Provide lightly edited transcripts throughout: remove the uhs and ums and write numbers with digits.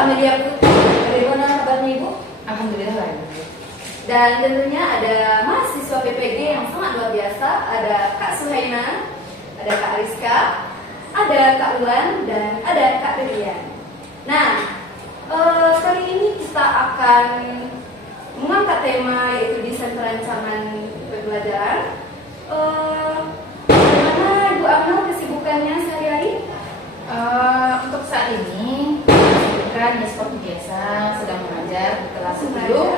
Amelia Putri. Bagaimana kabarnya Ibu? Alhamdulillah baik. Dan tentunya ada mahasiswa PPG yang sangat luar biasa. Ada Kak Suhaina, ada Kak Rizka, ada Kak Ulan, dan ada Kak Rilian. Nah, kali ini kita akan mengangkat tema yaitu desain perancangan pembelajaran. Bagaimana Ibu Amel kesibukannya sehari-hari? Untuk saat ini, kan ya seperti biasa sedang mengajar di kelas 10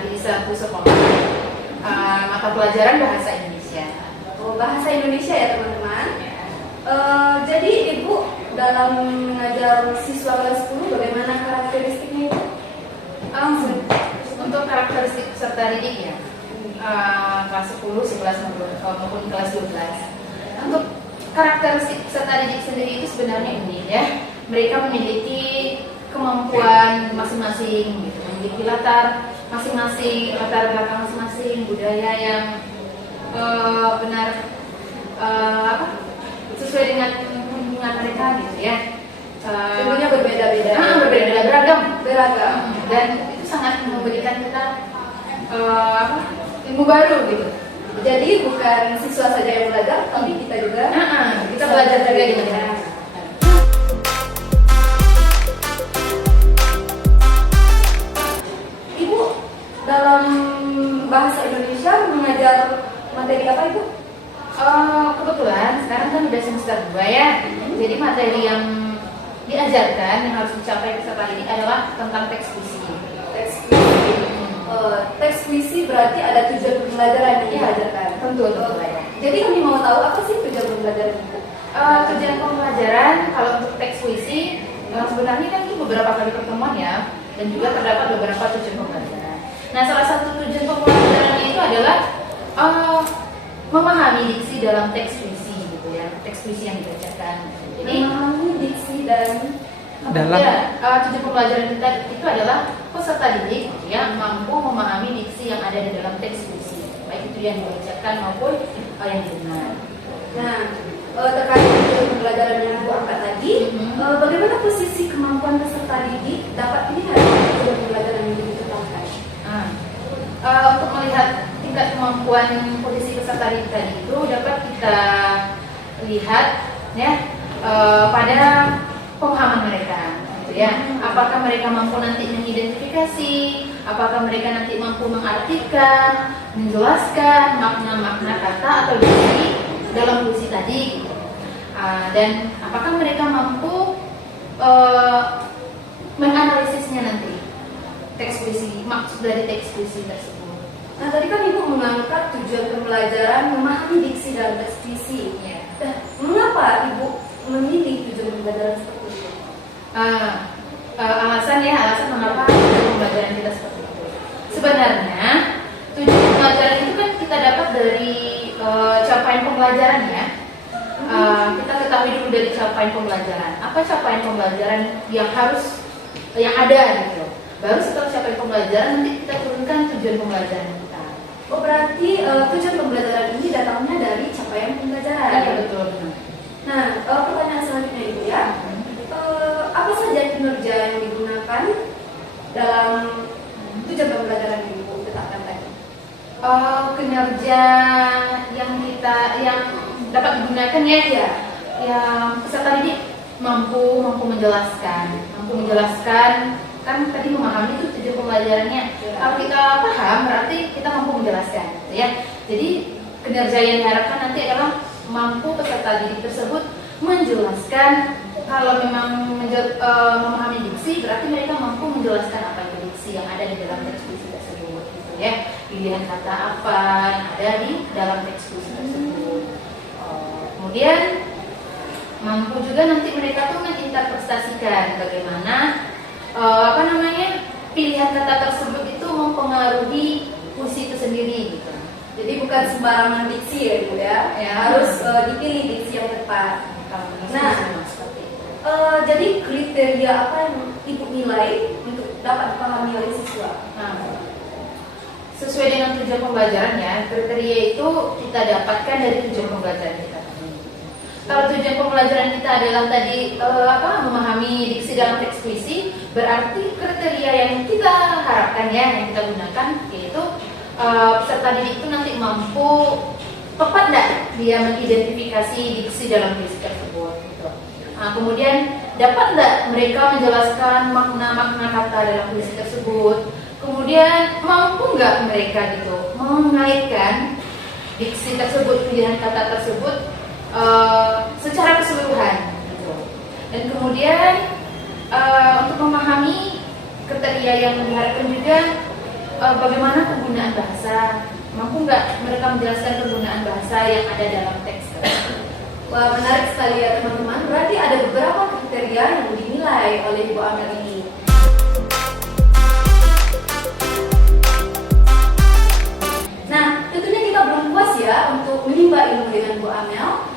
di satu sekolah mata pelajaran bahasa Indonesia. Oh, bahasa Indonesia ya teman-teman. Jadi Ibu dalam mengajar siswa kelas 10 bagaimana karakteristiknya Ibu? Untuk karakteristik peserta didik ya, kelas 10, 11 maupun kelas 12. Untuk karakteristik peserta didik sendiri itu sebenarnya unik ya. Mereka memiliki kemampuan masing-masing, gitu. Memiliki latar masing-masing, latar belakang masing-masing, budaya yang benar sesuai dengan lingkungan mereka gitu ya. Tentunya berbeda-beda. Beragam. Dan itu sangat memberikan kita ilmu baru gitu. Jadi bukan siswa saja yang belajar, tapi kita juga kita belajar juga gitu ya. Ibu dalam bahasa Indonesia mengajar materi apa Ibu? Kebetulan sekarang kan udah semester 2 ya. Jadi materi yang diajarkan yang harus dicapai peserta didik adalah tentang teks puisi. Teks puisi berarti ada tujuan pembelajaran yang diajarkan. Tentu. Jadi kami mau tahu apa sih tujuan pembelajaran itu? Tujuan pembelajaran kalau untuk teks puisi sebenarnya kan itu beberapa kali pertemuan ya, dan juga terdapat beberapa tujuan pembelajaran. Nah, salah satu tujuan pembelajarannya itu adalah memahami diksi dalam teks puisi gitu ya, teks puisi yang dibacakan. Jadi memahami diksi dan dalam tujuan pembelajaran kita itu adalah peserta didik yang mampu memahami diksi yang ada di dalam teks puisi, baik itu yang dibacakan maupun yang didengar. Nah, terkait tujuan pembelajaran yang Ibu angkat tadi, bagaimana posisi kemampuan peserta didik dapat dilihat dari tujuan pembelajaran yang ditetapkan? Untuk melihat tingkat kemampuan posisi peserta didik tadi itu dapat kita lihat ya pada pemahaman mereka, gitu ya. Apakah mereka mampu nanti mengidentifikasi, apakah mereka nanti mampu mengartikan, menjelaskan makna-makna kata atau diksi dalam puisi tadi, gitu. Dan apakah mereka mampu menganalisisnya nanti teks puisi, maksud dari teks puisi tersebut. Nah, tadi kan Ibu mengangkat tujuan pembelajaran memahami diksi dalam teks puisi. Ya. Mengapa Ibu memilih tujuan pembelajaran seperti itu? Alasan mengapa tujuan pembelajaran kita seperti itu. Sebenarnya tujuan pembelajaran itu kan kita dapat dari capaian pembelajaran ya. Kita ketahui dulu dari capaian pembelajaran. Apa capaian pembelajaran yang ada gitu. Baru setelah capaian pembelajaran nanti kita turunkan tujuan pembelajaran kita. Oh, berarti tujuan pembelajaran ini datangnya dari capaian pembelajaran. Iya betul. Nah, pertanyaan selanjutnya Ibu ya. Apa saja kinerja yang digunakan dalam tujuan pembelajaran yang Ibu tetapkan tadi? Kinerja yang dapat digunakan ya, yang peserta didik mampu menjelaskan kan tadi memahami itu tujuan pembelajarannya. Kalau kita paham berarti kita mampu menjelaskan, gitu ya. Jadi kinerja yang diharapkan nanti adalah mampu peserta didik tersebut menjelaskan. Kalau memang memahami diksi berarti mereka mampu menjelaskan apa itu diksi yang ada di dalam teks puisi tersebut, gitu ya. Pilihan kata apa yang ada di dalam teks puisi tersebut. Kemudian mampu juga nanti mereka tuh menginterpretasikan bagaimana pilihan kata tersebut itu mempengaruhi puisi itu sendiri gitu. Jadi bukan sembarangan diksi ya Ibu ya, harus dipilih diksi yang tepat. Nah, seperti itu. Jadi kriteria apa yang Ibu nilai untuk dapat dipahami oleh siswa? Nah, sesuai dengan tujuan pembelajaran ya, kriteria itu kita dapatkan dari tujuan pembelajaran kita. Kalau tujuan pembelajaran kita adalah tadi memahami diksi dalam teks puisi, berarti kriteria yang kita harapkan ya, yang kita gunakan yaitu peserta didik itu nanti mampu tepat nggak dia mengidentifikasi diksi dalam puisi tersebut. Gitu. Nah, kemudian dapat nggak mereka menjelaskan makna-makna kata dalam puisi tersebut. Kemudian mampu nggak mereka gitu mengaitkan diksi tersebut, pilihan kata tersebut secara keseluruhan gitu. Dan kemudian untuk memahami kriteria yang diharapkan juga bagaimana penggunaan bahasa, mampu nggak mereka menjelaskan penggunaan bahasa yang ada dalam teks. Wah, menarik sekali ya teman-teman. Berarti ada beberapa kriteria yang dinilai oleh Ibu Amel ini. Nah, tentunya kita belum puas ya untuk menimba ilmu dengan Bu Amel.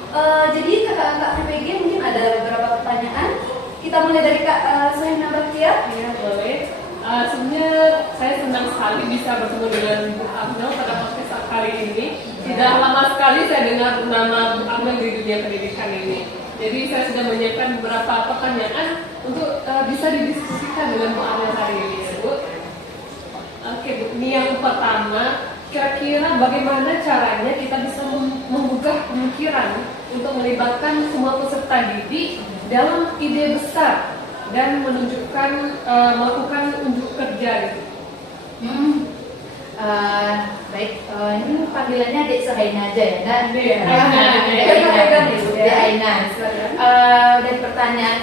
Jadi kakak-kakak PPG mungkin ada beberapa pertanyaan. Kita mulai dari Kak Suhaina Baktiar. Ya, boleh. Sebenarnya saya senang sekali bisa bertemu dengan Bu Amel pada podcast kali ini. Tidak lama sekali saya dengar nama Bu Amel di dunia pendidikan ini. Jadi saya sudah menyiapkan beberapa pertanyaan untuk bisa didiskusikan dengan Bu Amel hari ini. Oke, Bu. Ini yang pertama. Kira-kira bagaimana caranya kita bisa membuka pemikiran untuk melibatkan semua peserta didik dalam ide besar dan menunjukkan melakukan unjuk kerja gitu. Baik, ini panggilannya Dek Suhaina aja ya, Nak? Dek Aina. Dan pertanyaan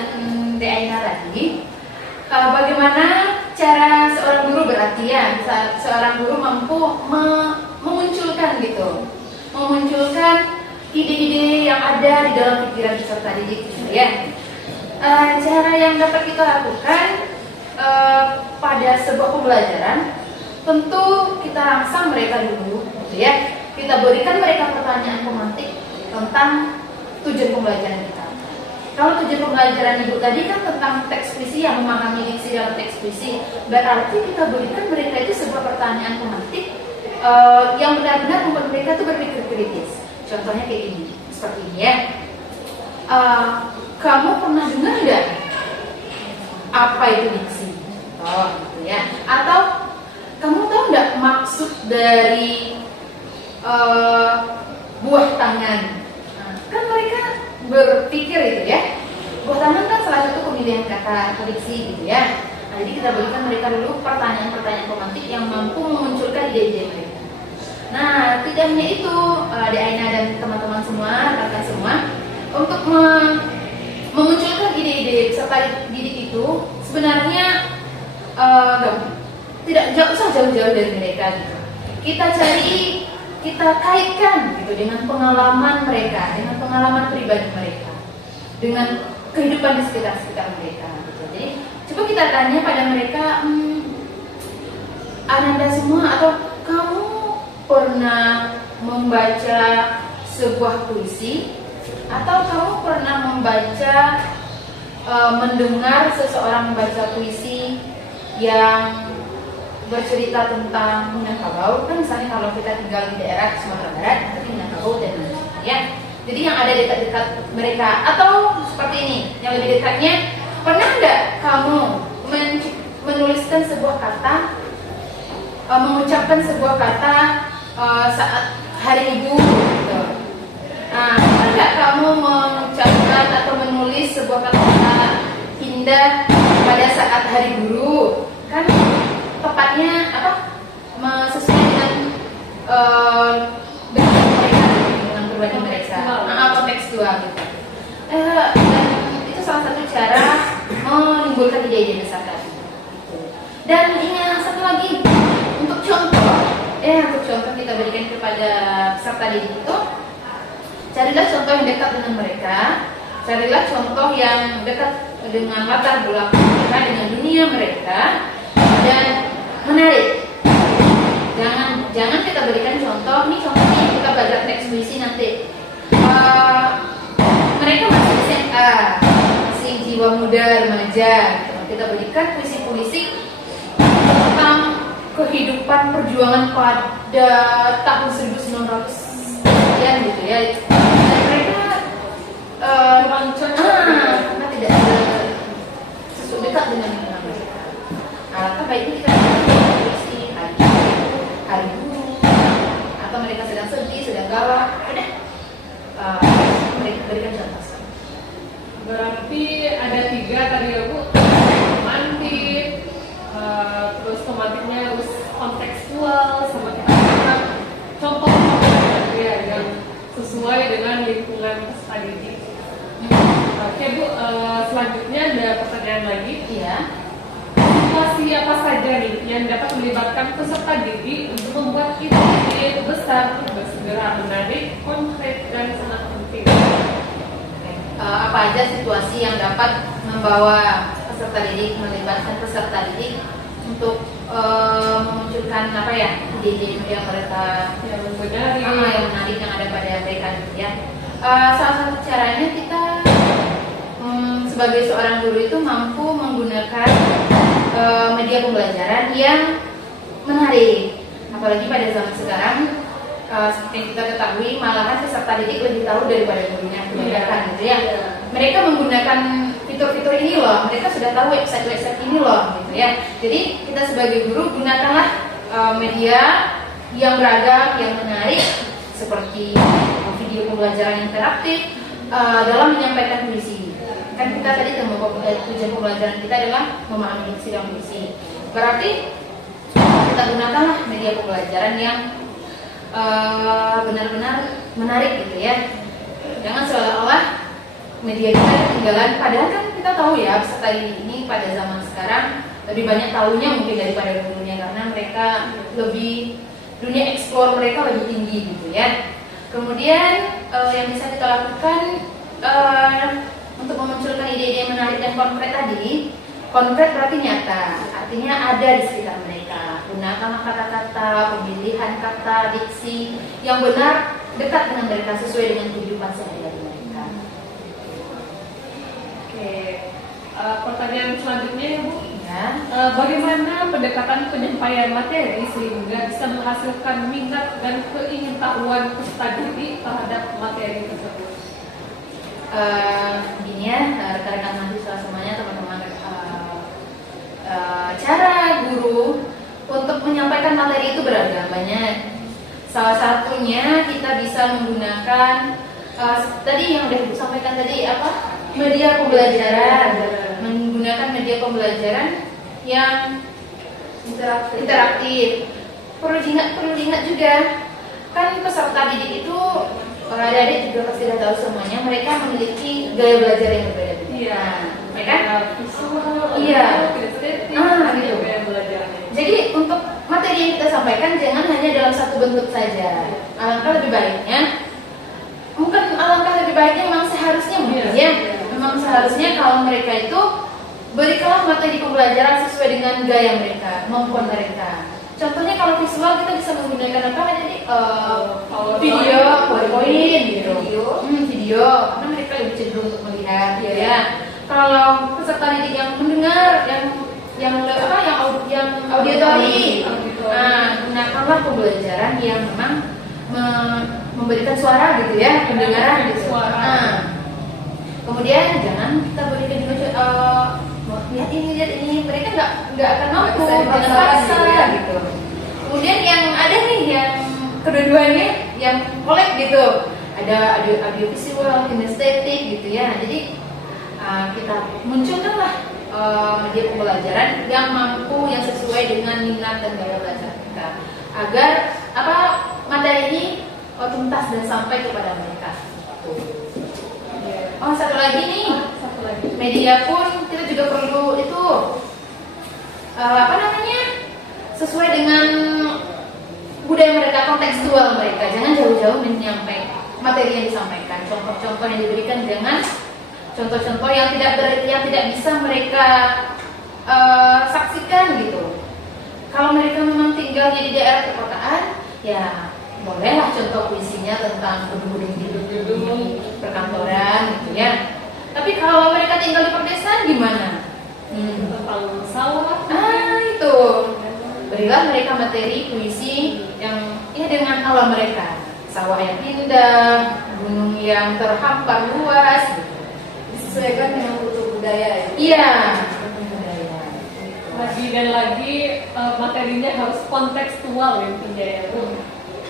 Dek Aina tadi, bagaimana cara seorang guru berarti ya, seorang guru mampu memunculkan gitu, memunculkan ide-ide yang ada di dalam pikiran peserta didik gitu ya. Cara yang dapat kita lakukan pada sebuah pembelajaran, tentu kita rangsang mereka dulu gitu ya. Kita berikan mereka pertanyaan pemantik tentang tujuan pembelajaran kita. Kalau tujuan pembelajaran Ibu tadi kan tentang teks puisi, yang memahami diksi dalam teks puisi, berarti kita berikan mereka itu sebuah pertanyaan pemantik yang benar-benar membuat mereka itu berpikir kritis. Contohnya kayak gini, seperti ini ya. Kamu pernah dengar nggak apa itu diksi? Oh, gitu ya. Atau kamu tahu nggak maksud dari buah tangan? Nah, kan mereka berpikir itu ya. Buah tangan kan salah satu pemilihan kata diksi gitu ya. Nah, jadi kita berikan mereka dulu pertanyaan-pertanyaan pemantik yang mampu memunculkan ide-ide mereka. Nah, tidak hanya itu, Dek Aina dan teman-teman semua, kakak semua, untuk memunculkan ide-ide peserta didik itu sebenarnya tidak usah jauh-jauh dari mereka gitu. Kita kaitkan gitu dengan pengalaman mereka, dengan pengalaman pribadi mereka, dengan kehidupan di sekitar mereka gitu. Jadi coba kita tanya pada mereka, Ananda semua, atau kamu pernah membaca sebuah puisi, atau kamu pernah mendengar seseorang membaca puisi yang bercerita tentang Minangkabau? Kan misalnya kalau kita tinggal di daerah Sumatera Barat, berarti Minangkabau dan lain-lain ya. Jadi yang ada dekat-dekat mereka, atau seperti ini, yang lebih dekatnya, pernah nggak kamu menuliskan sebuah kata, mengucapkan sebuah kata saat Hari Ibu? Gitu. Nah, pernah nggak kamu mengucapkan atau menulis sebuah kata indah pada saat Hari Guru? Kan tepatnya sesuai dengan mereka, dengan pribadi mereka, kontekstual gitu. Dan itu salah satu cara menimbulkan ide-ide besar tadi. Dan ini satu lagi, untuk contoh kita berikan kepada peserta didik itu, carilah contoh yang dekat dengan mereka, carilah contoh yang dekat dengan latar belakang mereka, dengan dunia mereka, dan menarik. Jangan kita berikan contoh, ini contohnya kita belajar teks puisi nanti. Mereka masih SMA, masih jiwa muda, remaja. Kita berikan puisi-puisi tentang kehidupan perjuangan pada tahun 1900 sekian gitu ya. Dan mereka Rancang. karena tidak sesuai dekat dengan lingkungan mereka. Alangkah baiknya kita puisi hari guru, atau mereka sedang sedih, sedang galau, udah mereka berikan contoh. Berarti ada 3 tadi ya Bu, romantik, terus tematiknya harus kontekstual, sama kita buat contoh ya yang sesuai dengan lingkungan peserta didik. Oke Bu, selanjutnya ada pertanyaan lagi. Iya. Situasi apa saja nih yang dapat melibatkan peserta didik untuk membuat ide besar, bersegera, menarik, konkret, dan sangat penting? Apa aja situasi yang dapat membawa peserta didik, melibatkan peserta didik untuk memunculkan apa ya, ide-ide yang mereka Yang membenari. yang menarik yang ada pada mereka gitu ya. Salah satu caranya kita sebagai seorang guru itu mampu menggunakan media pembelajaran yang menarik, apalagi pada zaman sekarang. Seperti yang kita ketahui, malahan peserta didik lebih tahu daripada gurunya kebanyakan gitu ya. Mereka menggunakan fitur-fitur ini loh, mereka sudah tahu website-website ini loh gitu ya. Jadi kita sebagai guru gunakanlah media yang beragam, yang menarik, seperti video pembelajaran interaktif dalam menyampaikan puisi. Kan kita tadi tujuan pembelajaran kita adalah memahami diksi dan puisi. Berarti kita gunakanlah media pembelajaran yang benar-benar menarik gitu ya. Jangan seolah-olah media kita ketinggalan, padahal kan kita tahu ya peserta ini pada zaman sekarang lebih banyak tahunya mungkin daripada gurunya, karena mereka lebih, dunia eksplor mereka lebih tinggi gitu ya. Kemudian yang bisa kita lakukan untuk memunculkan ide-ide yang menarik dan konkret tadi. Konkret berarti nyata, artinya ada di sekitar mereka. Gunakanlah kata-kata, pemilihan kata, diksi yang benar, dekat dengan mereka, sesuai dengan kehidupan sehari-hari mereka. Oke, pertanyaan selanjutnya ya Bu. Ya. Bagaimana pendekatan penyampaian materi sehingga bisa menghasilkan minat dan keingintahuan peserta didik terhadap materi tersebut? Begini ya, rekan-rekan mahasiswa semuanya, teman-teman, cara guru untuk menyampaikan materi itu beragam, banyak. Salah satunya kita bisa menggunakan tadi yang udah Ibu sampaikan tadi apa? Media pembelajaran. Menggunakan media pembelajaran yang interaktif. Perlu diingat juga, kan peserta didik itu, adik-adik juga pasti sudah tahu semuanya, mereka memiliki gaya belajar yang berbeda-beda. Iya, Ya kan? visual, Iya. estetik, Gitu. gaya belajar. Jadi untuk materi yang kita sampaikan jangan hanya dalam satu bentuk saja. Alangkah lebih baiknya, memang seharusnya mungkin ya. Memang seharusnya kalau mereka itu berikanlah materi pembelajaran sesuai dengan gaya mereka, kemampuan mereka. Contohnya kalau visual kita bisa menggunakan apa jadi video, PowerPoint gitu. Video, karena mereka lebih cenderung untuk melihat ya. Kalau peserta didik yang mendengar, yang auditori, gunakanlah pembelajaran yang memang memberikan suara gitu ya, pendengaran gitu. Kemudian jangan kita berikan juga lihat ini, mereka nggak akan mampu paksa gitu. Kemudian yang ada nih yang kedua-duanya yang kolek gitu, ada audio visual, kinestetik gitu ya. Jadi kita munculkanlah media pembelajaran yang mampu, yang sesuai dengan minat dan gaya belajar kita, agar materi ini tuntas dan sampai kepada mereka. Satu lagi nih, media pun kita juga perlu itu sesuai dengan budaya mereka, kontekstual mereka. Jangan jauh-jauh menyampaikan materi yang disampaikan. Contoh-contoh yang diberikan jangan contoh-contoh yang tidak bisa mereka saksikan gitu. Kalau mereka memang tinggalnya di daerah perkotaan, ya bolehlah contoh puisinya tentang gedung-gedung di perkantoran gitu ya. Tapi kalau mereka tinggal di pedesaan gimana? Tentang sawah. Itu. Berilah mereka materi puisi yang dengan alam mereka. Sawah yang indah, gunung yang terhampar luas. Disesuaikan dengan kultur budaya ya. Iya, budaya. Lagi dan lagi materinya harus kontekstual intinya ya Bu.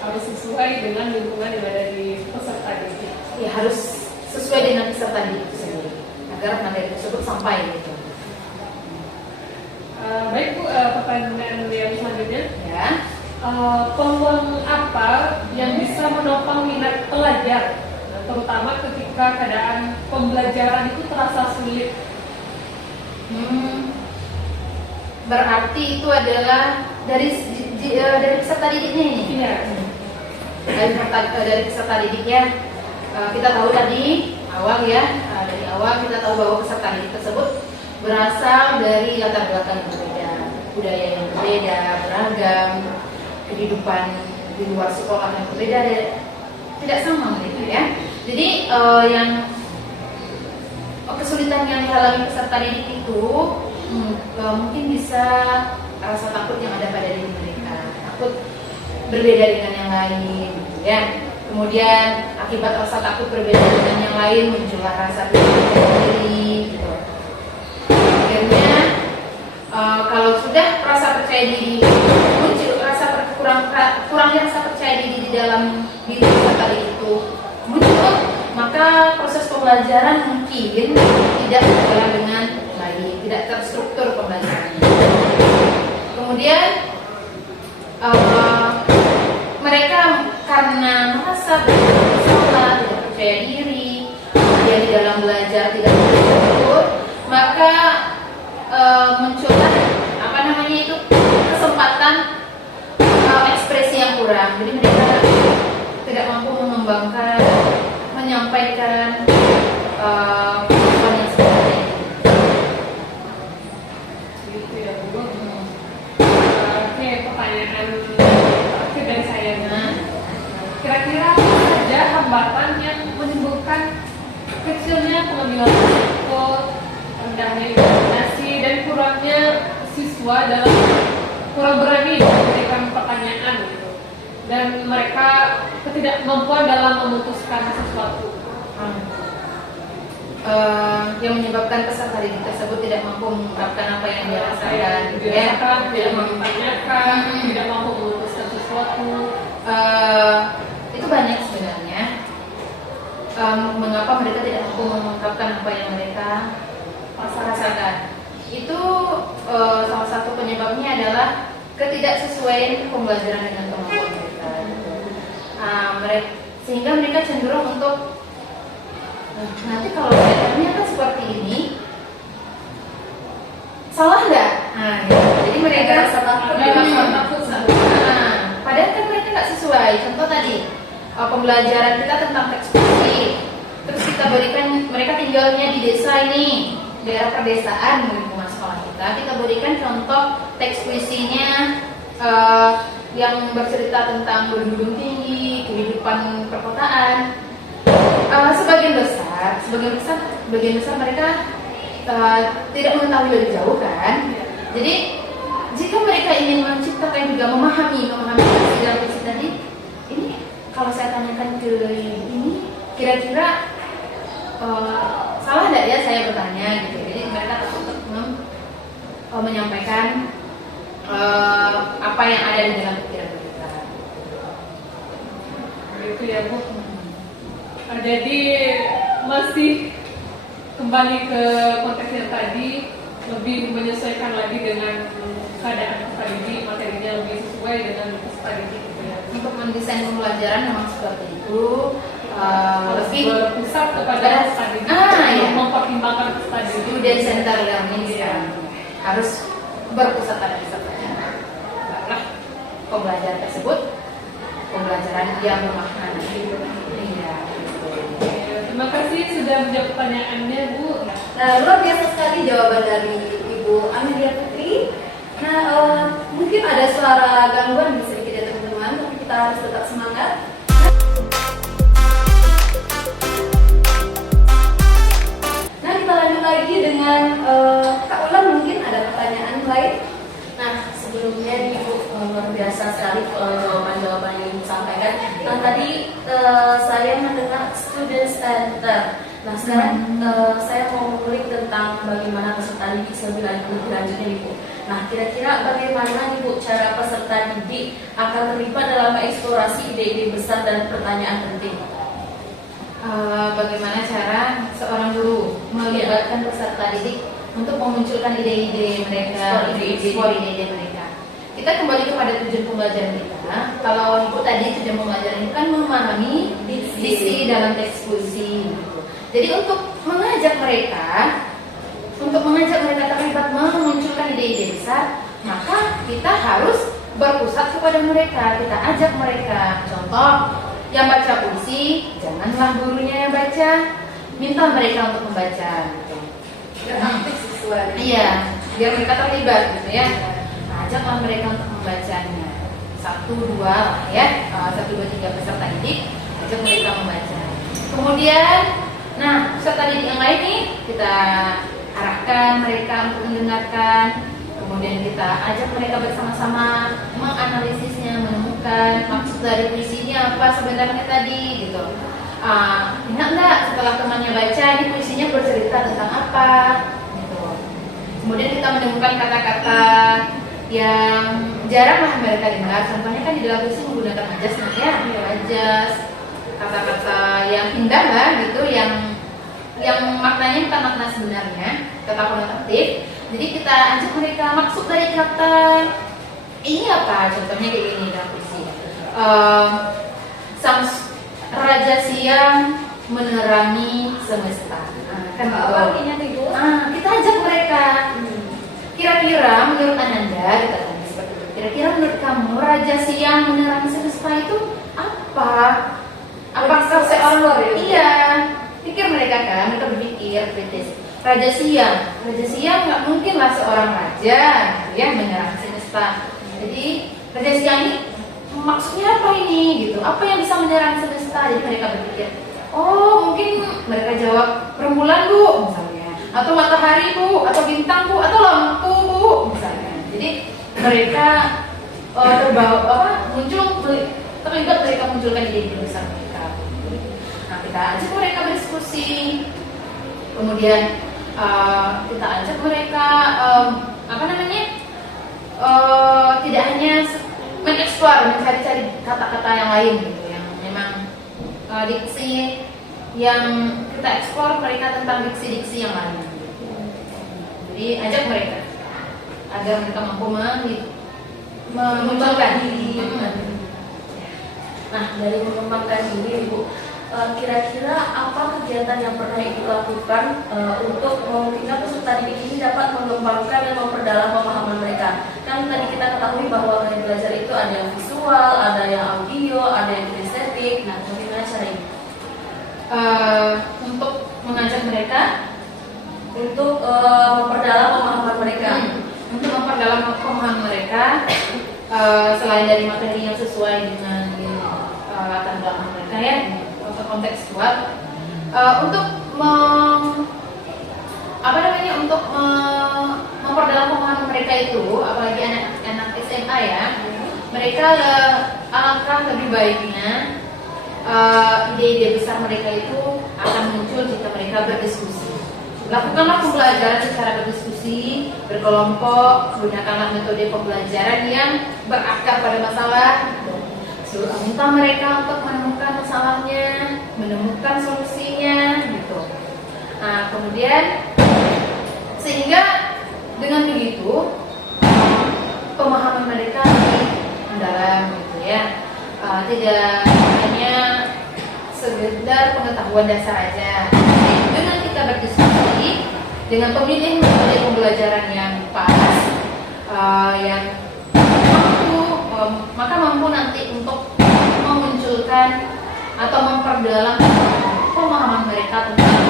Harus sesuai dengan lingkungan yang ada di peserta didik. Ya harus sesuai dengan peserta didik itu sendiri agar materi tersebut sampai gitu. Baik Bu, pertanyaan yang selanjutnya. Ya. Peluang apa yang bisa menopang minat pelajar, terutama ketika keadaan pembelajaran itu terasa sulit? Berarti itu adalah dari peserta didiknya ini. Iya. Dari peserta didiknya, kita tahu tadi awal ya, dari awal kita tahu bahwa peserta didik tersebut berasal dari latar belakang yang berbeda, budaya yang berbeda, beragam, kehidupan di luar sekolah yang berbeda, tidak sama gitu ya. Jadi yang kesulitan yang dialami peserta didik itu mungkin bisa rasa takut yang ada pada diri mereka, takut berbeda dengan yang lain, gitu ya. Kemudian akibat rasa takut berbeda dengan yang lain muncullah rasa percaya diri, gitu. Akhirnya kalau sudah rasa percaya diri muncul, kurangnya rasa percaya diri di dalam diri peserta didik itu muncul, maka proses pembelajaran mungkin tidak berjalan dengan baik, tidak terstruktur pembelajarannya. Kemudian mereka karena merasa bersalah, tidak percaya diri, kemudian di dalam belajar tidak terstruktur, maka muncullah itu kesempatan ekspresi yang kurang. Jadi mereka tidak mampu mengembangkan, menyampaikan kemampuan yang sebenarnya. Gitu ya Bu. Oke, pertanyaan terakhir dari saya. Kira-kira apa saja hambatan yang menimbulkan kecilnya pengambilan risiko, rendahnya imajinasi, dan kurangnya siswa dalam kurang berani memberikan pertanyaan gitu, dan mereka ketidakmampuan dalam memutuskan sesuatu. Yang menyebabkan peserta didik tersebut tidak mampu mengungkapkan apa yang dia rasakan, gitu ya. Tidak mampu menanyakan, tidak mampu memutuskan sesuatu. Itu banyak sebenarnya. Mengapa mereka tidak mampu mengungkapkan apa yang mereka rasakan? Itu salah satu penyebabnya adalah ketidaksesuaian pembelajaran dengan kemampuan mereka. Sehingga mereka cenderung untuk nanti kalau saya ternyata seperti ini, salah nggak? Jadi mereka rasa takut, padahal kan mereka nggak sesuai. Contoh tadi pembelajaran kita tentang teks puisi, terus kita berikan mereka tinggalnya di desa ini, daerah perdesaan lingkungan sekolah kita berikan contoh teks puisinya yang bercerita tentang gedung-gedung tinggi, kehidupan perkotaan. Sebagian besar mereka tidak mengetahui lebih jauh kan. Jadi jika mereka ingin menciptakan juga memahami dalam puisi tadi, ini kalau saya tanyakan ke ini, kira-kira salah tidak ya saya bertanya gitu. Jadi mereka takut menyampaikan apa yang ada di dalam pikiran mereka. Gitu ya Bu. Jadi masih kembali ke konteks yang tadi, lebih menyesuaikan lagi dengan keadaan peserta didik, materinya lebih sesuai dengan peserta didik gitu ya. Untuk mendesain pembelajaran memang seperti itu. Lebih berpusat kepada peserta didik, mempertimbangkan peserta didik. Student center learning harus berpusat pada pesertanya. Karena pembelajaran tersebut pembelajaran yang bermakna. Iya. Terima kasih sudah menjawab pertanyaannya Bu. Nah, luar biasa sekali jawaban dari Ibu Amelia Putri. Nah, mungkin ada suara gangguan di sedikit ya teman-teman, tapi kita harus tetap semangat. Nah, kita lanjut lagi dengan Kak Ulan, mungkin ada pertanyaan lain. Nah, sebelumnya nih Bu, luar biasa sekali jawaban-jawaban yang disampaikan. kan. Nah tadi saya mendengar student center. Nah sekarang saya mau mengulik tentang bagaimana peserta didik lebih lanjutnya Ibu. Nah kira-kira bagaimana Ibu cara peserta didik akan terlibat dalam mengeksplorasi ide-ide besar dan pertanyaan penting? Bagaimana cara seorang guru melibatkan peserta didik untuk memunculkan ide-ide mereka, ide-ide mereka. Kita kembali kepada tujuan pembelajaran kita. Kalau Ibu tadi tujuan pembelajaran itu kan memahami diksi dalam teks puisi. Gitu. Jadi untuk mengajak mereka terlibat memunculkan ide-ide besar, maka kita harus berpusat kepada mereka. Kita ajak mereka. Contoh, yang baca puisi, janganlah gurunya yang baca, minta mereka untuk membaca. Gitu. Aktif siswa. Iya, biar mereka terlibat gitu ya. Nah, ajaklah mereka untuk membacanya. 1, 2 lah ya. 1, 2, 3 peserta didik, ajak mereka membaca. Kemudian, nah peserta didik yang lain nih kita arahkan mereka untuk mendengarkan. Kemudian kita ajak mereka bersama-sama menganalisisnya, menemukan maksud dari puisinya apa sebenarnya tadi gitu. Ingat nggak setelah temannya baca ini puisinya bercerita tentang apa gitu. Kemudian kita menemukan kata-kata yang jarang mereka dengar. Contohnya kan di dalam puisi menggunakan ajas, ya, ajas, kata-kata yang indah lah gitu, yang maknanya bukan makna sebenarnya, kata konotatif. Jadi kita ajak mereka maksud dari kata ini apa. Contohnya kayak gini dalam puisi. Sang raja siang menerangi semesta. Kan Apa artinya itu? kita ajak mereka. Kira-kira menurut Ananda, kita tanya seperti itu. Kira-kira menurut kamu raja siang menerangi semesta itu apa? Apakah seorang iya? Pikir mereka kan, mereka berpikir kritis. Raja siang nggak mungkin lah seorang raja, ya menerangi semesta. Jadi raja siang ini maksudnya apa ini gitu? Apa yang bisa menerangi semesta? Jadi mereka berpikir, oh mungkin mereka jawab rembulan bu, misalnya, atau matahari bu, atau bintang bu, atau lampu bu, misalnya. Jadi mereka terlibat mereka munculkan ide-ide besar mereka. Nah kita ajak mereka berdiskusi, kemudian kita ajak mereka tidak hanya mengeksplor, mencari-cari kata-kata yang lain gitu, yang memang diksi yang kita eksplor mereka tentang diksi-diksi yang lain. Jadi ajak mereka agar mereka mampu memunculkan diri. Nah dari mengembangkan diri Ibu, kira-kira apa kegiatan yang pernah Ibu lakukan untuk memungkinkan peserta didik ini dapat mengembangkan dan memperdalam pemahaman mereka? Kan tadi kita ketahui bahwa gaya belajar itu ada yang visual, ada yang audio, ada yang kinestetik. Nah, bagaimana cara ini? Untuk mengajak mereka Untuk memperdalam pemahaman mereka. Untuk memperdalam pemahaman mereka, selain dari materi yang sesuai dengan latar belakang mereka ya, untuk kontekstual, untuk memperdalam pemahaman mereka itu, apalagi anak-anak SMA ya, mereka alangkah lebih baiknya ide-ide besar mereka itu akan muncul jika mereka berdiskusi. Lakukanlah pembelajaran secara berdiskusi, berkelompok, gunakanlah metode pembelajaran yang berakar pada masalah. Minta mereka untuk menemukan masalahnya, menemukan solusinya, gitu. Nah, kemudian sehingga dengan begitu pemahaman mereka lebih mendalam, gitu ya. Tidak hanya sekedar pengetahuan dasar aja. Dengan kita berdiskusi, dengan pemilihan metode pembelajaran yang pas, yang maka mampu nanti untuk memunculkan atau memperdalam pemahaman mereka tentang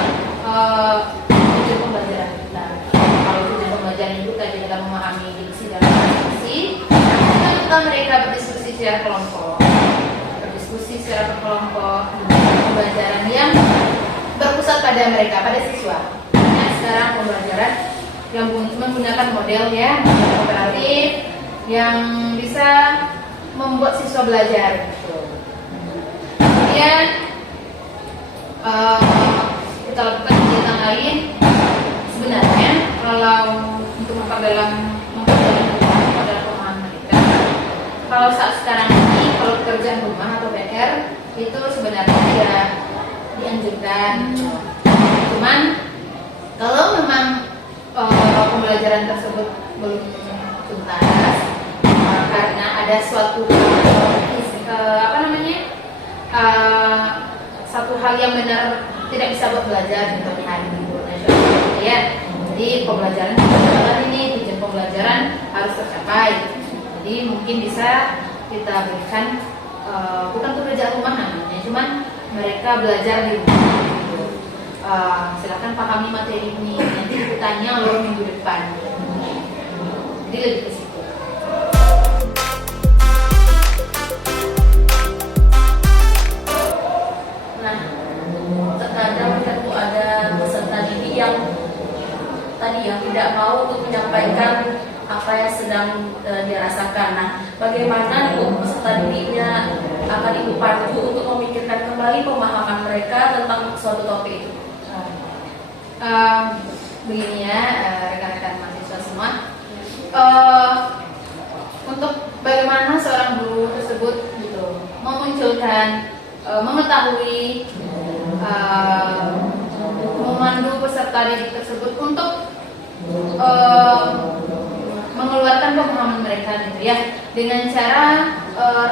tujuan pembelajaran kita. Kalau tujuan pembelajaran itu tadi kita memahami diksi dan diksi, kita mereka berdiskusi secara kelompok, pembelajaran yang berpusat pada mereka, pada siswa. Nah, sekarang pembelajaran yang menggunakan model ya, model kooperatif yang bisa membuat siswa belajar gitu. Kemudian kita lakukan kegiatan lain. Sebenarnya kalau untuk memperdalam pemahaman mereka, kalau saat sekarang ini kalau pekerjaan rumah atau PR itu sebenarnya tidak dianjurkan. Cuman kalau memang pembelajaran tersebut belum tuntas karena ada suatu satu hal yang benar tidak bisa buat belajar di hari libur nasional ya. Jadi pembelajaran ini tujuan pembelajaran harus tercapai. Jadi mungkin bisa kita berikan bukan pekerjaan rumah namanya, cuman mereka belajar di rumah. Silakan pahami materi ini, nanti ditanya loh minggu depan. Jadi lebih ke situ. Nah, terkadang tentu ada peserta didik yang tadi yang tidak mau untuk menyampaikan apa yang sedang dia rasakan. Nah, bagaimana Bu peserta didiknya akan Ibu pandu untuk memikirkan kembali pemahaman mereka tentang suatu topik itu? Begini ya, rekan-rekan mahasiswa semua. Untuk bagaimana seorang guru tersebut gitu memunculkan, mengetahui, memandu peserta didik tersebut untuk mengeluarkan pemahaman mereka gitu ya, dengan cara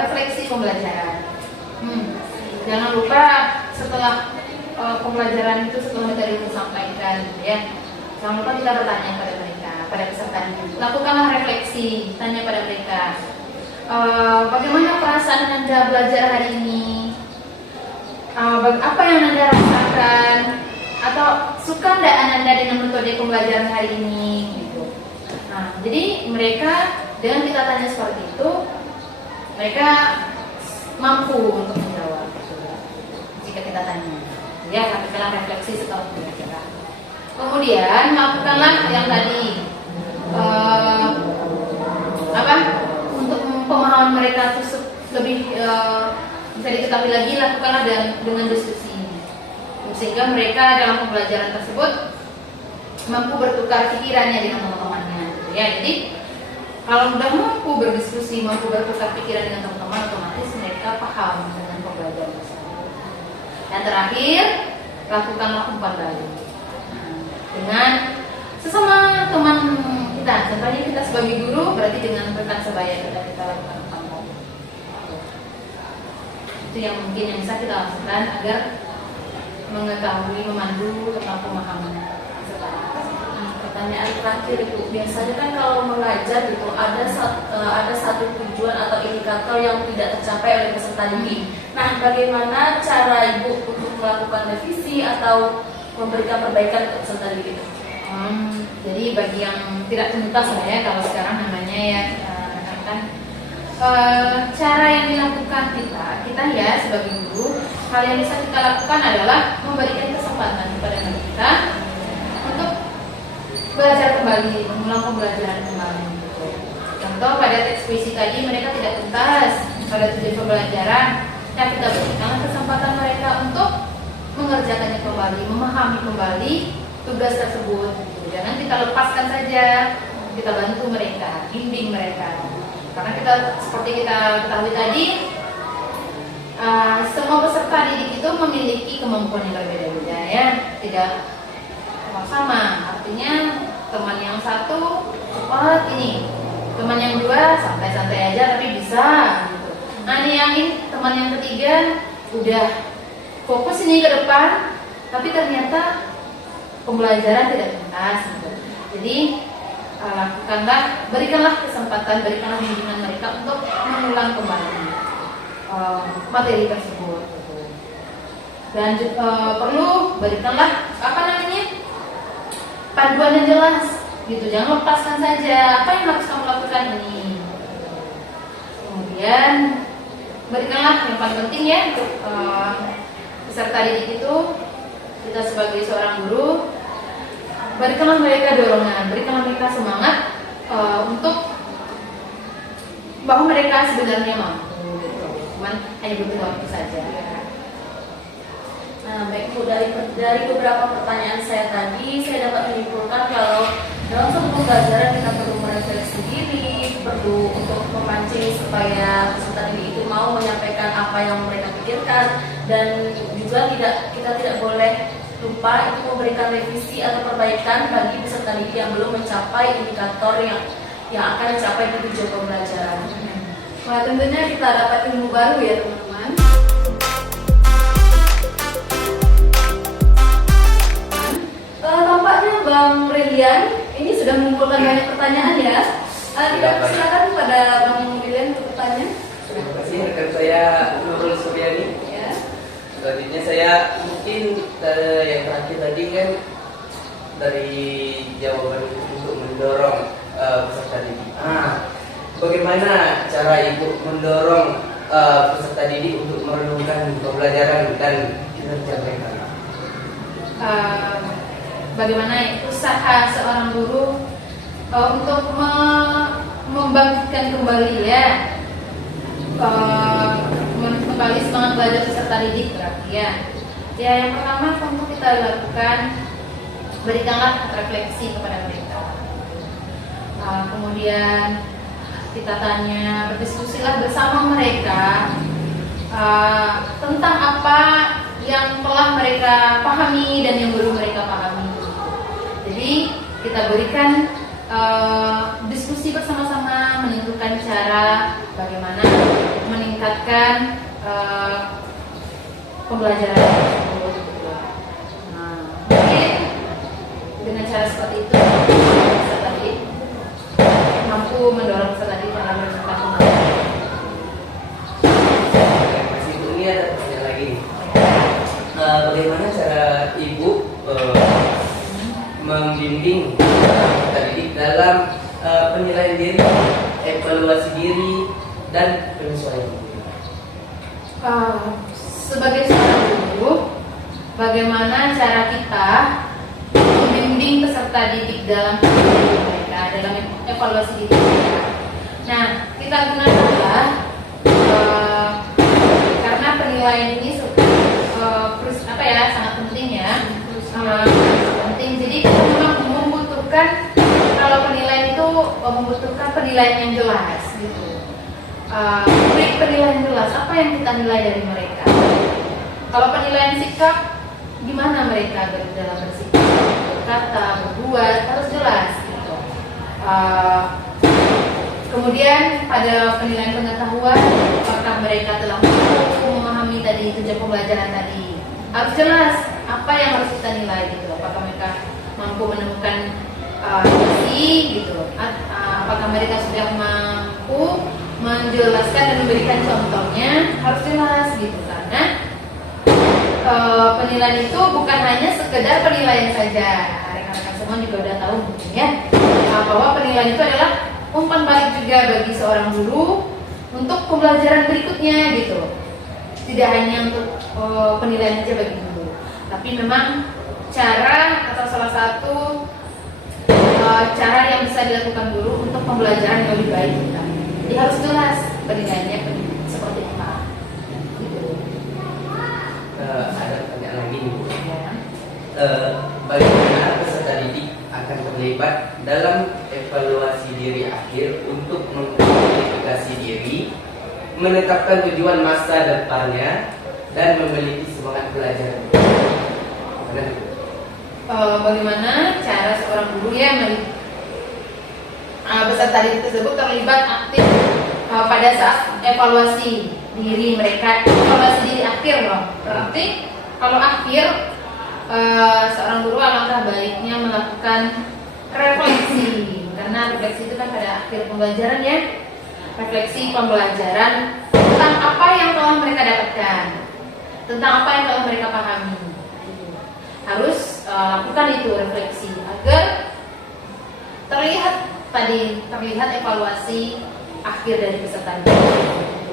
refleksi pembelajaran. Jangan lupa setelah pembelajaran itu, setelah materi itu disampaikan gitu ya, jangan lupa kita bertanya pada mereka, pada peserta didik. Lakukanlah refleksi, tanya pada mereka, bagaimana perasaan Anda belajar hari ini, apa yang Anda rasakan, atau suka enggak Anda dengan metode pembelajaran hari ini gitu. Nah, jadi mereka dengan kita tanya seperti itu, mereka mampu untuk menjawab gitu, jika kita tanya. Ya, lakukanlah refleksi setelah pembelajaran. Kemudian lakukanlah yang tadi untuk pemahaman mereka itu lebih bisa diketahui lagi, lakukanlah dengan diskusi, sehingga mereka dalam pembelajaran tersebut mampu bertukar pikirannya dengan teman-temannya gitu ya. Jadi kalau sudah mampu berdiskusi, mampu bertukar pikiran dengan teman-teman, otomatis mereka paham dengan pembelajaran tersebut. Dan terakhir, lakukanlah umpan balik dengan sesama teman kita. Contohnya kita sebagai guru, berarti dengan rekan sebaya kita lakukan umpan balik. Itu yang mungkin yang bisa kita lakukan agar mengetahui, memandu tentang pemahaman peserta. Pertanyaan terakhir Ibu, biasanya kan kalau mengajar gitu ada satu tujuan atau indikator yang tidak tercapai oleh peserta didik. Nah, bagaimana cara Ibu untuk melakukan revisi atau memberikan perbaikan untuk peserta didik? Jadi bagi yang tidak tuntas lah ya, kalau sekarang namanya ya rekan-rekan, cara yang dilakukan kita ya sebagai guru, hal yang bisa kita lakukan adalah memberikan kesempatan kepada mereka untuk belajar kembali, mengulang pembelajaran kembali. Contoh pada teks puisi tadi mereka tidak tuntas pada tujuan pembelajaran, nah kita berikan kesempatan mereka untuk mengerjakannya kembali, memahami kembali tugas tersebut. Jangan kita lepaskan saja, kita bantu mereka, bimbing mereka. Karena kita seperti kita ketahui tadi, semua peserta didik itu memiliki kemampuan yang berbeda-beda ya, tidak sama. Artinya teman yang satu cepat ini, teman yang dua santai-santai aja tapi bisa gitu. Nah ini teman yang ketiga udah fokus ini ke depan, tapi ternyata pembelajaran tidak tuntas gitu. Jadi berikanlah kesempatan, berikanlah bimbingan mereka untuk mengulang kembali materi tersebut gitu. Dan perlu berikanlah panduan yang jelas gitu, jangan lepaskan saja apa yang harus kamu lakukan ini. Kemudian berikanlah yang paling penting ya untuk peserta didik itu, kita sebagai seorang guru, berikanlah mereka dorongan, berikanlah mereka semangat untuk bahwa mereka sebenarnya mampu gitu. Cuman hanya butuh waktu saja. Nah, baik Bu, dari beberapa pertanyaan saya tadi, saya dapat menyimpulkan kalau dalam suatu pembelajaran kita perlu merefleksi diri, perlu untuk memancing supaya peserta didik itu mau menyampaikan apa yang mereka pikirkan, dan juga kita tidak boleh lupa itu memberikan revisi atau perbaikan bagi peserta didik yang belum mencapai indikator yang akan dicapai di tujuan pembelajaran. Wah, tentunya kita dapat ilmu baru ya teman-teman. Tampaknya Bang Brilian ini sudah mengumpulkan banyak pertanyaan ya. Kita silakan pada Bang Brilian untuk bertanya. Terima kasih rekan saya Nurul Suryani. Ya. Selanjutnya saya mungkin yang terakhir tadi kan dari jawaban untuk mendorong peserta didik. Bagaimana cara Ibu mendorong peserta didik untuk merenungkan pembelajaran dan kinerja mereka? Bagaimana usaha seorang guru untuk membangkitkan kembali ya, kembali semangat belajar peserta didik berarti ya. Ya, yang pertama tentu kita lakukan, berikanlah refleksi kepada mereka. Kemudian kita tanya, berdiskusilah bersama mereka tentang apa yang telah mereka pahami dan yang belum mereka pahami. Jadi kita berikan diskusi bersama-sama, menentukan cara bagaimana meningkatkan pembelajaran tersebut. Nah, mungkin dengan cara seperti itu peserta didik mampu mendorong peserta didik dalam meningkatkan pembelajaran. Masih Ibu, ini ada pertanyaan lagi nih. Bagaimana cara Ibu membimbing peserta didik dalam penilaian diri, evaluasi diri, dan penyesuaian diri? Sebagai seorang guru, bagaimana cara kita membimbing peserta didik dalam penilaian mereka, dalam evaluasi diri mereka? Nah, kita gunakanlah karena penilaian ini sangat penting ya, penting. Jadi kita memang membutuhkan, kalau penilaian itu membutuhkan penilaian yang jelas gitu. Beri penilaian jelas apa yang kita nilai dari mereka. Kalau penilaian sikap, gimana mereka dalam bersikap, berkata, berbuat, harus jelas gitu. Kemudian pada penilaian pengetahuan, apakah mereka telah memahami tadi tujuan pembelajaran tadi, harus jelas apa yang harus kita nilai gitu. Apakah mereka mampu menemukan solusi gitu, apakah mereka sudah mampu menjelaskan dan memberikan contohnya, harus jelas gitu. Karena penilaian itu bukan hanya sekedar penilaian saja. Rekan-rekan semua juga udah tahu mungkin ya, bahwa penilaian itu adalah umpan balik juga bagi seorang guru untuk pembelajaran berikutnya gitu. Tidak hanya untuk penilaian saja bagi guru, tapi memang cara atau salah satu cara yang bisa dilakukan guru untuk pembelajaran yang lebih baik kita. Jadi harus jelas penilaiannya seperti apa. Gitu. Ada pertanyaan lagi nih Bu. Bagaimana peserta didik akan terlibat dalam evaluasi diri akhir untuk mengklarifikasi diri, menetapkan tujuan masa depannya, dan memiliki semangat belajar? Bagaimana cara seorang guru ya peserta didik tersebut terlibat aktif pada saat evaluasi diri mereka, evaluasi diri akhir loh. Berarti kalau akhir seorang guru alangkah baiknya melakukan refleksi, karena refleksi itu kan pada akhir pembelajaran ya. Refleksi pembelajaran tentang apa yang telah mereka dapatkan, tentang apa yang telah mereka pahami. Harus lakukan itu refleksi agar terlihat evaluasi akhir dari peserta didik.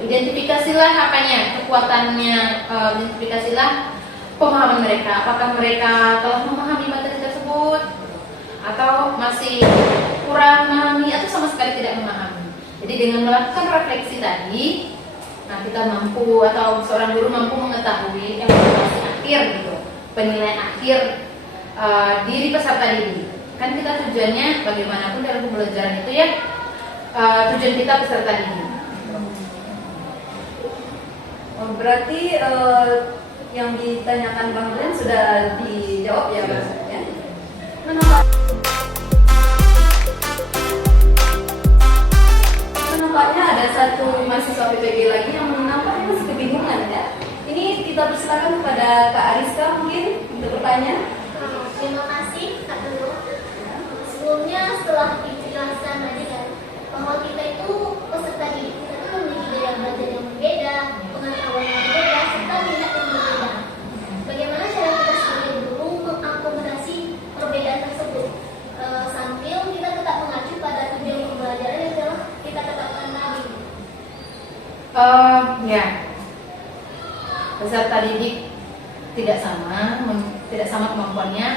Identifikasilah apanya, kekuatannya, identifikasilah pemahaman mereka. Apakah mereka telah memahami materi tersebut, atau masih kurang memahami, atau sama sekali tidak memahami. Jadi dengan melakukan refleksi tadi, nah kita mampu, atau seorang guru mampu mengetahui evaluasi akhir akhir gitu, penilaian akhir diri peserta didik. Kan kita tujuannya bagaimanapun dalam pembelajaran itu ya, tujuan kita peserta didik. Oh, berarti yang ditanyakan Bang Glenn sudah dijawab ya, Bang? Ya? Nampaknya ada satu mahasiswa PPG lagi yang nampaknya masih kebingungan ya. Ini kita persilakan kepada Kak Ariska mungkin untuk bertanya. Terima kasih Kak Nurul. Sebelumnya setelah dijelaskan tadi kan bahwa kita itu peserta didik, kita itu memiliki gaya belajar yang berbeda, pengetahuan yang berbeda, serta minat yang berbeda. Bagaimana cara kita sebagai guru mengakomodasi perbedaan tersebut sambil kita tetap mengacu pada tujuan pembelajaran yang telah kita tetapkan tadi? Ya, peserta didik tidak sama kemampuannya,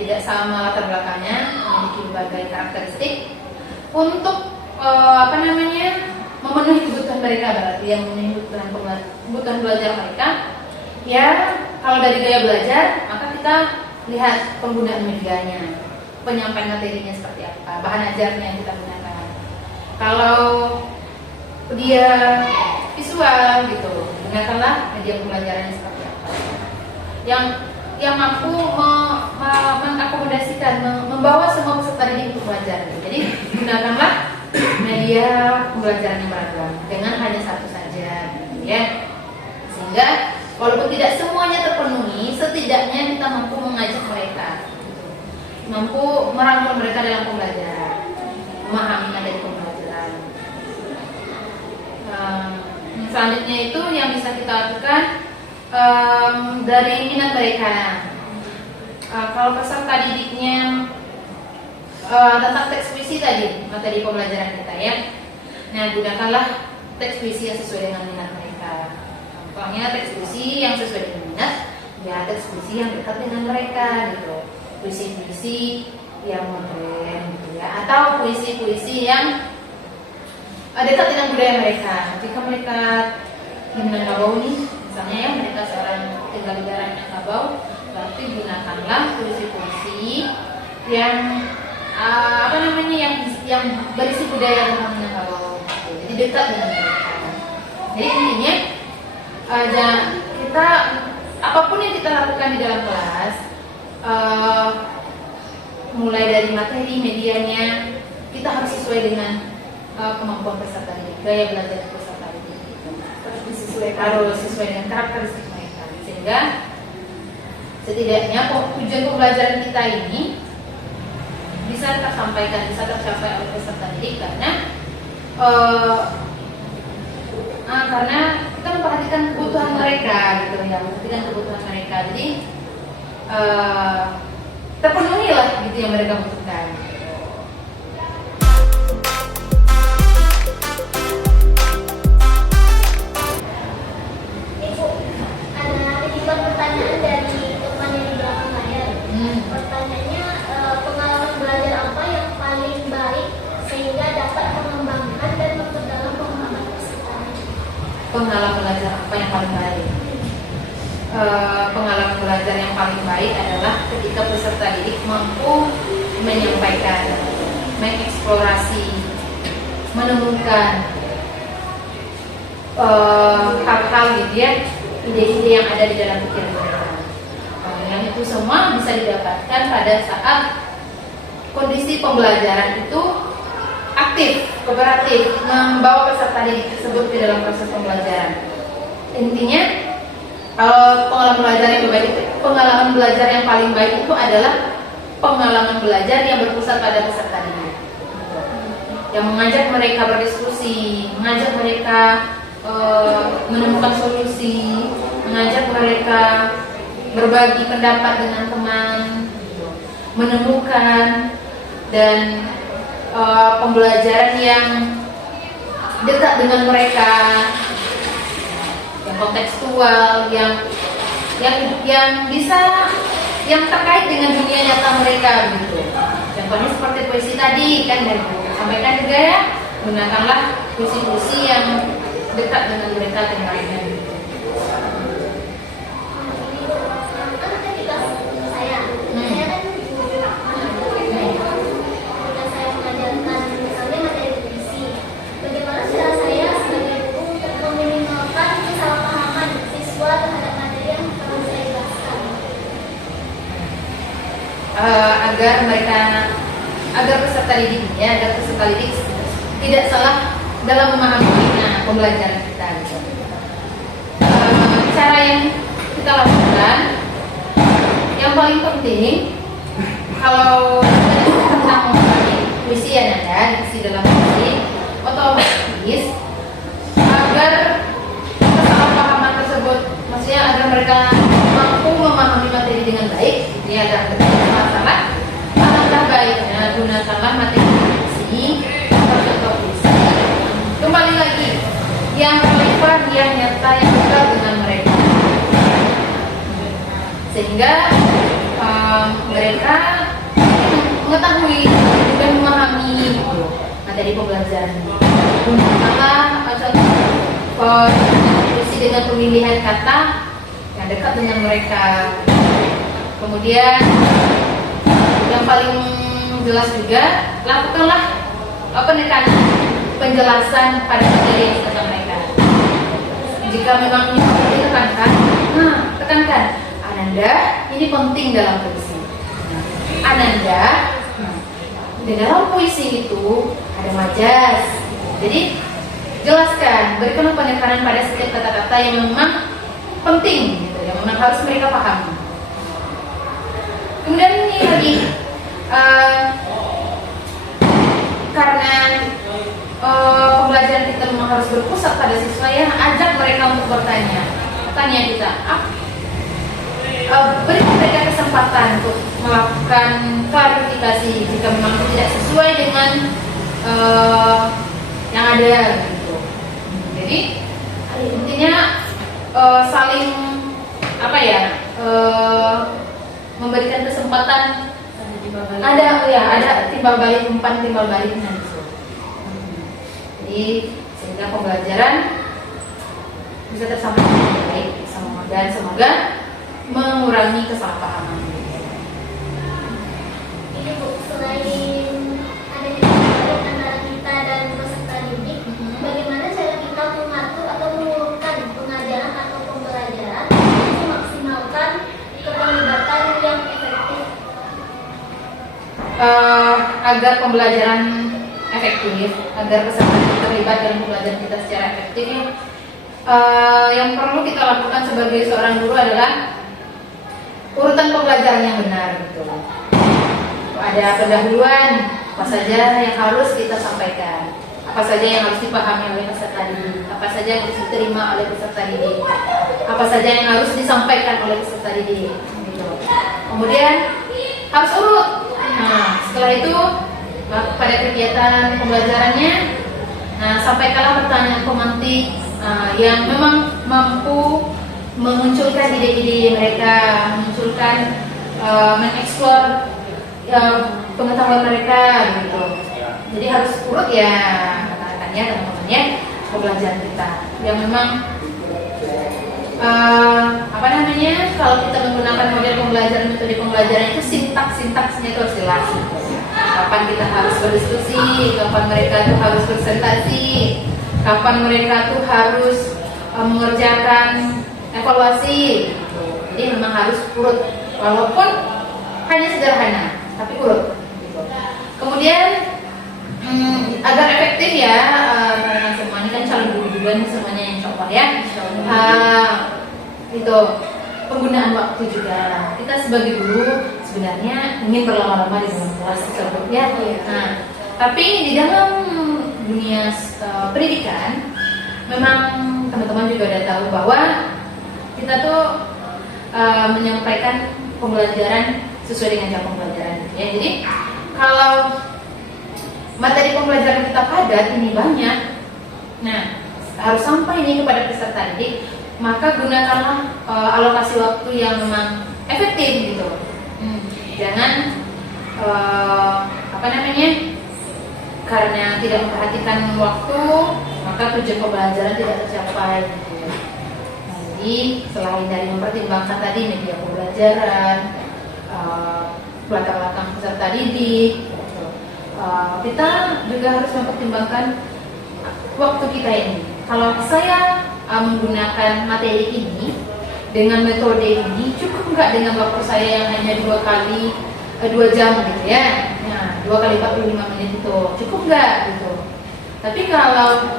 tidak sama latar belakangnya, memiliki berbagai karakteristik untuk memenuhi kebutuhan mereka, berarti yang memenuhi kebutuhan belajar mereka. Ya, kalau dari gaya belajar, maka kita lihat penggunaan medianya, penyampaian materinya seperti apa, bahan ajarnya yang kita gunakan. Kalau dia visual gitu, gunakanlah media pembelajarannya seperti apa. Yang mampu mengakomodasikan, membawa semua peserta didik untuk belajar. Jadi gunakanlah media pembelajaran yang beragam, jangan hanya satu saja, ya. Sehingga walaupun tidak semuanya terpenuhi, setidaknya kita mampu mengajak mereka, mampu merangkul mereka dalam pembelajaran, memahami dari pembelajaran. Selanjutnya itu yang bisa kita lakukan dari minat mereka. Kalau peserta didiknya tentang teks puisi tadi, materi pembelajaran kita ya. Nah, gunakanlah teks puisi yang sesuai dengan minat mereka. Contohnya teks puisi yang sesuai dengan minat, ya teks puisi yang dekat dengan mereka gitu. Puisi-puisi yang modern gitu ya, atau puisi-puisi yang dekat dengan budaya mereka. Jika mereka Minangkabau nih, misalnya ya mereka seorang tinggal di daerah Minangkabau, berarti gunakanlah puisi-puisi yang yang berisi budaya tentang Minangkabau, jadi dekat dengan mereka. Jadi intinya kita apapun yang kita lakukan di dalam kelas, mulai dari materi, medianya, kita harus sesuai dengan kemampuan peserta didik, gaya belajar peserta didik. Harus sesuai dengan karakteristik mereka, sehingga setidaknya tujuan pembelajaran kita ini bisa tersampaikan, bisa tercapai oleh peserta didik karena kita memperhatikan kebutuhan mereka gitu ya, memperhatikan kebutuhan mereka, jadi terpenuhilah gitu yang mereka butuhkan. Pertanyaan dari teman yang di belakang layar. Pertanyaannya, pengalaman belajar apa yang paling baik sehingga dapat mengembangkan dan memperdalam pemahaman peserta? Pengalaman belajar apa yang paling baik? Pengalaman belajar yang paling baik adalah ketika peserta didik mampu menyampaikan, mengeksplorasi, menemukan hal-hal gitu ya, ide-ide yang ada di dalam pikiran mereka. Yang itu semua bisa didapatkan pada saat kondisi pembelajaran itu aktif, kooperatif, membawa peserta didik tersebut ke dalam proses pembelajaran. Intinya, pengalaman belajar yang paling baik itu adalah pengalaman belajar yang berpusat pada peserta didik, yang mengajak mereka berdiskusi, mengajak mereka menemukan solusi, mengajak mereka berbagi pendapat dengan teman, menemukan dan pembelajaran yang dekat dengan mereka, yang kontekstual, yang bisa, yang terkait dengan dunia nyata mereka gitu. Contohnya seperti puisi tadi kan, dari sampaikan juga ya, gunakanlah puisi-puisi yang dekat dengan mereka dan lainnya. tidak salah dalam memahami pembelajaran kita. Gitu. Cara yang kita lakukan, yang paling penting kalau tentang memahami puisi ya Nanda, diksi dalam puisi, otomatis agar kesalahpahaman tersebut, maksudnya agar mereka mampu memahami materi dengan baik, ini ada masalah. Alangkah baiknya gunakanlah materi puisi atau contoh puisi. Kembali lagi, yang relevan, yang nyata, yang dekat dengan mereka, sehingga mereka mengetahui dan memahami materi pembelajaran. Gunakanlah puisi dengan pemilihan kata yang dekat dengan mereka. Kemudian yang paling jelas juga, lakukanlah penekanan, penjelasan pada materi yang ditekan mereka. Jika memang ini perlu ditekankan, tekankan. Ananda, ini penting dalam puisi. Ananda, di dalam puisi itu ada majas. Jadi jelaskan, berikan penekanan pada setiap kata-kata yang memang penting, gitu, yang memang harus mereka pahami. Kemudian ini lagi, karena pembelajaran kita memang harus berpusat pada siswa, ya, ajak mereka untuk bertanya. Tanya kita, berikan mereka kesempatan untuk melakukan klarifikasi jika memang tidak sesuai dengan yang ada, gitu. Jadi intinya saling memberikan kesempatan, ada timbal balik, umpan timbal baliknya, gitu. Jadi sehingga pembelajaran bisa tersampaikan dengan baik, dan semoga mengurangi kesalahpahaman. Ini Bu, selain adanya dialog antara kita dan peserta didik, bagaimana cara kita mengatur atau mengurutkan pengajaran atau pembelajaran untuk memaksimalkan keterlibatan yang efektif? Agar pembelajaran efektif, agar peserta terlibat dalam pembelajaran kita secara efektif, yang perlu kita lakukan sebagai seorang guru adalah urutan pembelajaran yang benar, gitu. Ada pendahuluan, apa saja yang harus kita sampaikan, apa saja yang harus dipahami oleh peserta didik, apa saja yang harus diterima oleh peserta didik, apa saja yang harus disampaikan oleh peserta didik, gitu. Kemudian harus urut. Setelah itu pada kegiatan pembelajarannya, sampaikanlah pertanyaan pemantik yang memang mampu memunculkan ide-ide mereka, mengeksplor pengetahuan mereka, gitu. Jadi harus urut ya kata-katanya, teman-temannya, pembelajaran kita yang memang kalau kita menggunakan model pembelajaran, metode pembelajaran itu sintaksnya itu harus jelas. Kapan kita harus berdiskusi, kapan mereka tuh harus presentasi, kapan mereka tuh harus mengerjakan evaluasi. Jadi memang harus urut, walaupun hanya sederhana, tapi urut. Kemudian agar efektif ya, karena semuanya kan calon guru juga nih, semuanya yang coba ya. Itu penggunaan waktu juga. Kita sebagai guru sebenarnya ingin berlama-lama di dalam kelas tersebut ya. Tapi di dalam dunia pendidikan, memang teman-teman juga udah tahu bahwa kita tuh menyampaikan pembelajaran sesuai dengan jam pembelajaran, ya. Jadi kalau materi pembelajaran kita padat, ini banyak, harus sampai ini kepada peserta didik, maka gunakanlah alokasi waktu yang memang efektif, gitu. Jangan karena tidak memperhatikan waktu, maka tujuan pembelajaran tidak tercapai, gitu. Jadi selain dari mempertimbangkan tadi media pembelajaran, latar belakang peserta didik, gitu, kita juga harus mempertimbangkan waktu kita ini. Kalau saya menggunakan materi ini dengan metode ini, cukup nggak dengan waktu saya yang hanya 2 jam gitu ya? 2 kali 45 menit itu cukup nggak gitu? Tapi kalau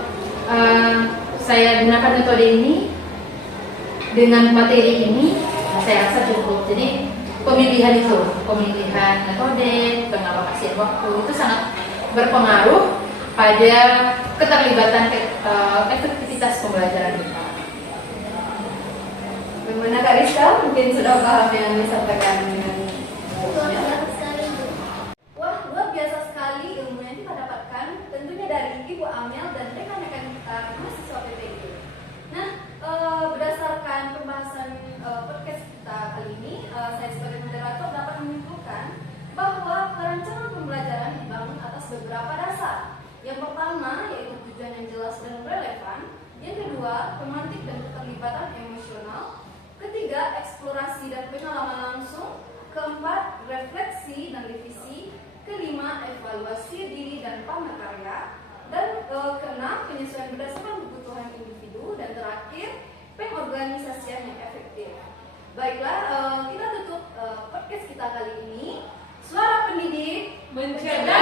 saya gunakan metode ini dengan materi ini, saya rasa cukup. Jadi pemilihan metode, pengalokasian waktu itu sangat berpengaruh pada keterlibatan efektivitas pembelajaran kita. Bagaimana Kak Rizka? Mungkin sudah paham yang disampaikan dengan Luar biasa sekali, Bu. Wah, luar biasa sekali ilmu yang kita dapatkan tentunya dari Ibu Amel dan rekan-rekan kita mahasiswa PPG. Nah, berdasarkan pembahasan podcast kita kali ini, saya sebagai moderator dapat menyimpulkan bahwa perencanaan pembelajaran dibangun atas beberapa dasar. Yang pertama yaitu tujuan yang jelas dan relevan. Yang kedua, pemantik dan keterlibatan emosional. Ketiga, eksplorasi dan pengalaman langsung. Keempat, refleksi dan revisi. Kelima, evaluasi diri dan pamekarya. Dan keenam, penyesuaian berdasarkan kebutuhan individu. Dan terakhir, pengorganisasian yang efektif. Baiklah, kita tutup podcast kita kali ini. Suara pendidik Mencerdaskan